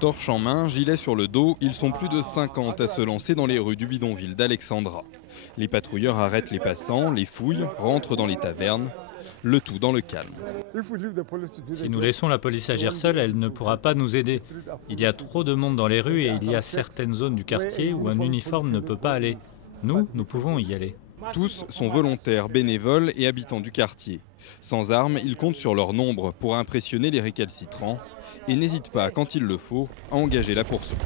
Torche en main, gilet sur le dos, ils sont plus de 50 à se lancer dans les rues du bidonville d'Alexandra. Les patrouilleurs arrêtent les passants, les fouillent, rentrent dans les tavernes, le tout dans le calme. Si nous laissons la police agir seule, elle ne pourra pas nous aider. Il y a trop de monde dans les rues et il y a certaines zones du quartier où un uniforme ne peut pas aller. Nous pouvons y aller. Tous sont volontaires, bénévoles et habitants du quartier. Sans armes, ils comptent sur leur nombre pour impressionner les récalcitrants et n'hésitent pas, quand il le faut, à engager la poursuite.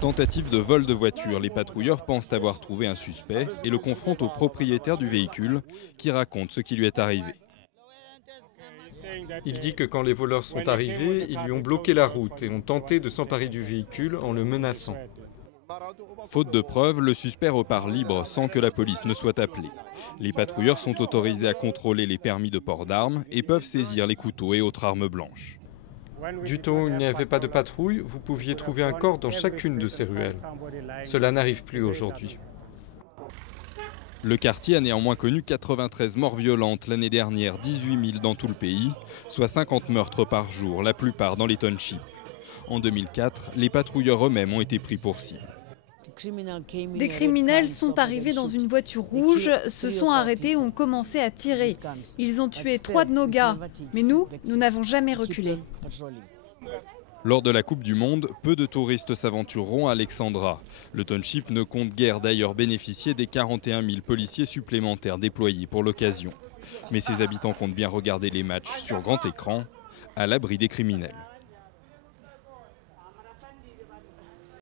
Tentative de vol de voiture, les patrouilleurs pensent avoir trouvé un suspect et le confrontent au propriétaire du véhicule qui raconte ce qui lui est arrivé. Il dit que quand les voleurs sont arrivés, ils lui ont bloqué la route et ont tenté de s'emparer du véhicule en le menaçant. Faute de preuves, le suspect repart libre sans que la police ne soit appelée. Les patrouilleurs sont autorisés à contrôler les permis de port d'armes et peuvent saisir les couteaux et autres armes blanches. Du temps où il n'y avait pas de patrouille, vous pouviez trouver un corps dans chacune de ces ruelles. Cela n'arrive plus aujourd'hui. Le quartier a néanmoins connu 93 morts violentes l'année dernière, 18 000 dans tout le pays, soit 50 meurtres par jour, la plupart dans les townships. En 2004, les patrouilleurs eux-mêmes ont été pris pour cible. Des criminels sont arrivés dans une voiture rouge, se sont arrêtés et ont commencé à tirer. Ils ont tué 3 de nos gars, mais nous n'avons jamais reculé. Lors de la Coupe du Monde, peu de touristes s'aventureront à Alexandra. Le township ne compte guère d'ailleurs bénéficier des 41 000 policiers supplémentaires déployés pour l'occasion. Mais ses habitants comptent bien regarder les matchs sur grand écran, à l'abri des criminels.